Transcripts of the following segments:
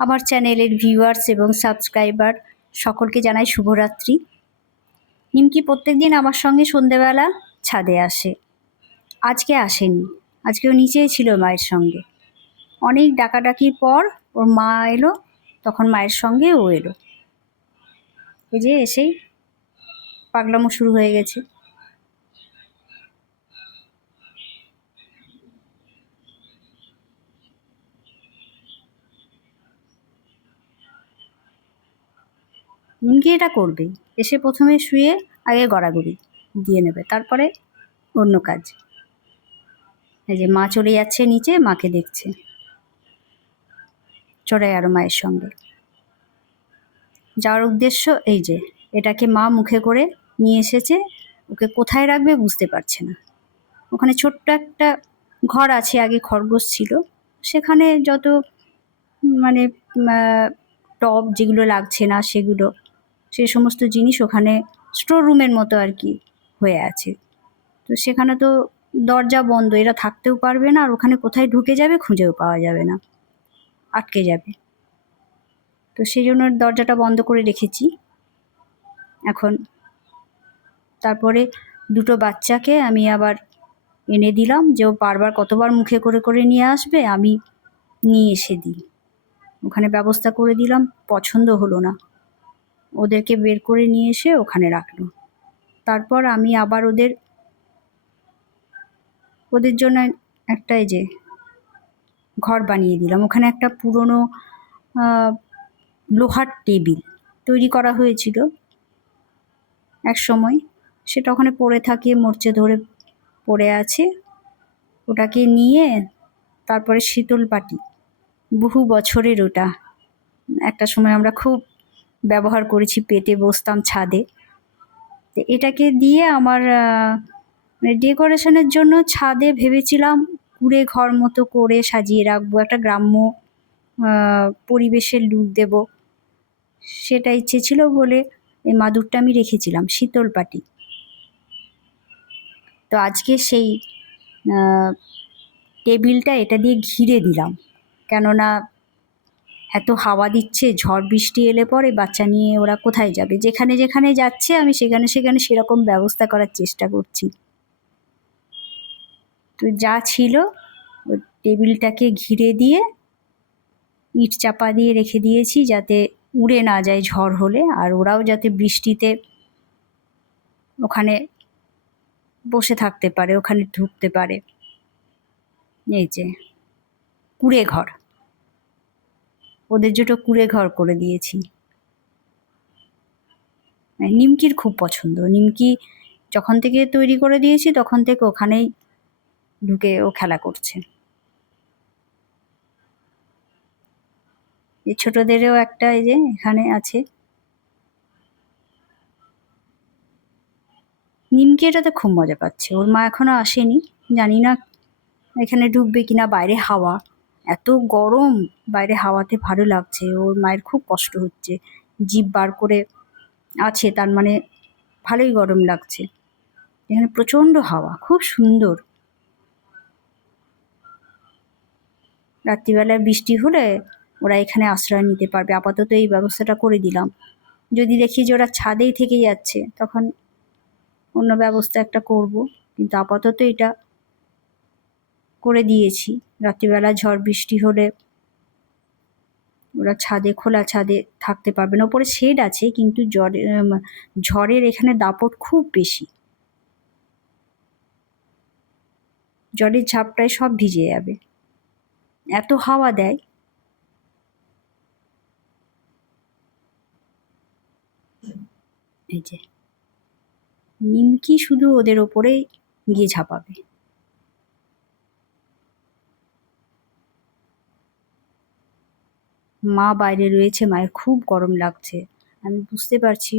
আমার চ্যানেলের ভিউয়ার্স এবং সাবস্ক্রাইবার সকলকে জানাই শুভরাত্রি। নিমকি প্রত্যেকদিন আমার সঙ্গে সন্ধেবেলা ছাদে আসে। আজকে আসেনি, আজকেও নিচেই ছিল মায়ের সঙ্গে। অনেক ডাকাডাকির পর ওর মা এলো, তখন মায়ের সঙ্গে ও এলো। এই যে এসেই পাগলামো শুরু হয়ে গেছে। নিমকি এটা করবেই, এসে প্রথমে শুয়ে আগে গড়াগড়ি দিয়ে নেবে, তারপরে অন্য কাজ। এই যে মা চলে যাচ্ছে নিচে, মাকে দেখছে, চলে গেল মায়ের সঙ্গে। যাওয়ার উদ্দেশ্য এই যে এটাকে মা মুখে করে নিয়ে এসেছে, ওকে কোথায় রাখবে বুঝতে পারছে না। ওখানে ছোট্ট একটা ঘর আছে, আগে খরগোশ ছিল, সেখানে যত মানে টব যেগুলো লাগছে না সেগুলো, সে সমস্ত জিনিস ওখানে স্টোর রুমের মতো আর কি হয়ে আছে। তো সেখানে তো দরজা বন্ধ, এরা থাকতেও পারবে না, আর ওখানে কোথায় ঢুকে যাবে খুঁজেও পাওয়া যাবে না, আটকে যাবে। তো সেই জন্য দরজাটা বন্ধ করে রেখেছি এখন। তারপরে দুটো বাচ্চাকে আমি আবার এনে দিলাম, যে ও বারবার কতবার মুখে করে করে নিয়ে আসবে, আমি নিয়ে এসে দিই। ওখানে ব্যবস্থা করে দিলাম, পছন্দ হলো না, ওদেরকে বের করে নিয়ে এসে ওখানে রাখলো। তারপর আমি আবার ওদের জন্য একটা এই যে ঘর বানিয়ে দিলাম। ওখানে একটা পুরনো লোহার টেবিল তৈরি করা হয়েছিল এক সময়, সেটা ওখানে পড়ে থাকে, মরচে ধরে পড়ে আছে। ওটাকে নিয়ে তারপরে শীতল পাটি, বহু বছরের ওটা, একটা সময় আমরা খুব ব্যবহার করেছি, পেতে বসতাম ছাদে। তো এটাকে দিয়ে আমার মানে ডেকোরেশনের জন্য ছাদে ভেবেছিলাম কুঁড়ে ঘর মতো করে সাজিয়ে রাখবো, একটা গ্রাম্য পরিবেশের লুক দেব, সেটা ইচ্ছে ছিল বলে এই মাদুরটা আমি রেখেছিলাম, শীতল পাটি। তো আজকে সেই টেবিলটা এটা দিয়ে ঘিরে দিলাম, কেননা এত হাওয়া দিচ্ছে, ঝড় বৃষ্টি এলে পরে বাচ্চা নিয়ে ওরা কোথায় যাবে, যেখানে যেখানে যাচ্ছে আমি সেখানে সেখানে সেরকম ব্যবস্থা করার চেষ্টা করছি। তো যা ছিল ওই টেবিলটাকে ঘিরে দিয়ে ইট চাপা দিয়ে রেখে দিয়েছি, যাতে উড়ে না যায় ঝড় হলে, আর ওরাও যাতে বৃষ্টিতে ওখানে বসে থাকতে পারে, ওখানে ঢুকতে পারে। এই যে কুঁড়ে ঘর, ওদের জন্য কুঁড়ে ঘর করে দিয়েছি। নিমকির খুব পছন্দ, নিমকি যখন থেকে তৈরি করে দিয়েছি তখন থেকে ওখানেই ঢুকে ও খেলা করছে। এই ছোটদেরও একটা এই যে এখানে আছে। নিমকি এটাতে খুব মজা পাচ্ছে, ওর মা এখনো আসেনি, জানি না এখানে ঢুকবে কিনা। বাইরে হাওয়া এত গরম, বাইরে হাওয়াতে ভালো লাগছে, ওর মায়ের খুব কষ্ট হচ্ছে, জিভ বার করে আছে, তার মানে ভালোই গরম লাগছে। এখানে প্রচণ্ড হাওয়া, খুব সুন্দর। রাত্রিবেলায় বৃষ্টি হলে ওরা এখানে আশ্রয় নিতে পারবে। আপাতত এই ব্যবস্থাটা করে দিলাম, যদি দেখি যে ওরা ছাদেই থেকে যাচ্ছে তখন অন্য ব্যবস্থা একটা করব, কিন্তু আপাতত এটা করে দিয়েছি। রাত্রিবেলা ঝড় বৃষ্টি হলে ওরা ছাদে, খোলা ছাদে থাকতে পারবে না। ওপরে শেড আছে, কিন্তু ঝড়ের এখানে দাপট খুব বেশি, ঝড়ের ঝাপটায় সব ভিজে যাবে, এত হাওয়া দেয়। এই যে নিমকি শুধু ওদের ওপরেই গিয়ে ঝাঁপাবে। মা বাইরে রয়েছে, মায়ের খুব গরম লাগছে, আমি বুঝতে পারছি।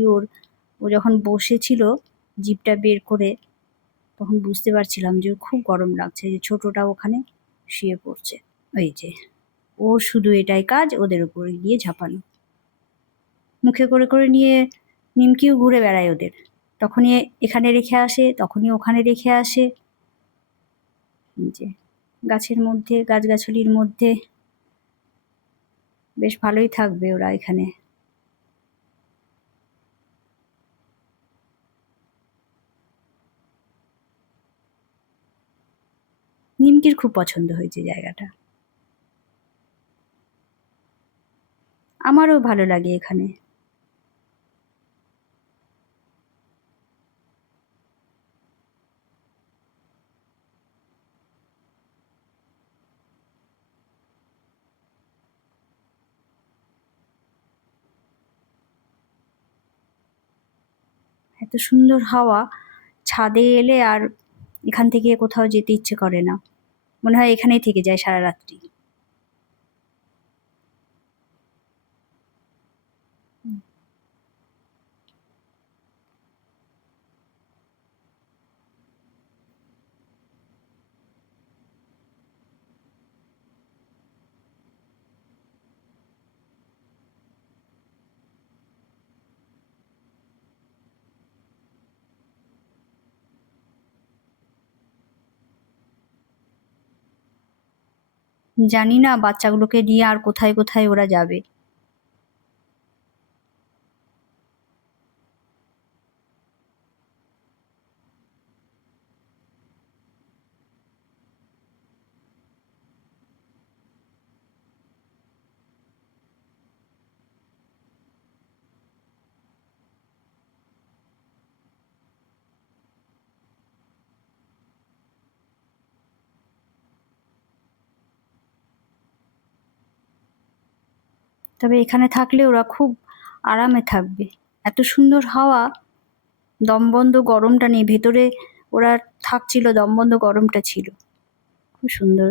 ও যখন বসেছিল জিভটা বের করে, তখন বুঝতে পারছিলাম যে ওর খুব গরম লাগছে। যে ছোটটা ওখানে শুয়ে পড়ছে, ওই যে ওর শুধু এটাই কাজ, ওদের উপরে গিয়ে ঝাঁপানো। মুখে করে করে নিয়ে নিমকিও ঘুরে বেড়ায় ওদের, তখনই এখানে রেখে আসে, তখনই ওখানে রেখে আসে। যে গাছের মধ্যে, গাছগাছালির মধ্যে বেশ ভালোই থাকবে ওরা এখানে। নিমকির খুব পছন্দ হয়েছে জায়গাটা। আমারও ভালো লাগে এখানে। এত সুন্দর হাওয়া, ছাদে এলে আর এখান থেকে কোথাও যেতে ইচ্ছে করে না, মনে হয় এখানেই থেকে যায় সারা রাত্রি। জানি না বাচ্চাগুলোকে নিয়ে আর কোথায় কোথায় ওরা যাবে। তবে এখানে থাকলে ওরা খুব আরামে থাকবে। এত সুন্দর হাওয়া, দমবন্ধ গরমটা নেই ভেতরে। ওরা থাকছিল, দমবন্ধ গরমটা ছিল। খুব সুন্দর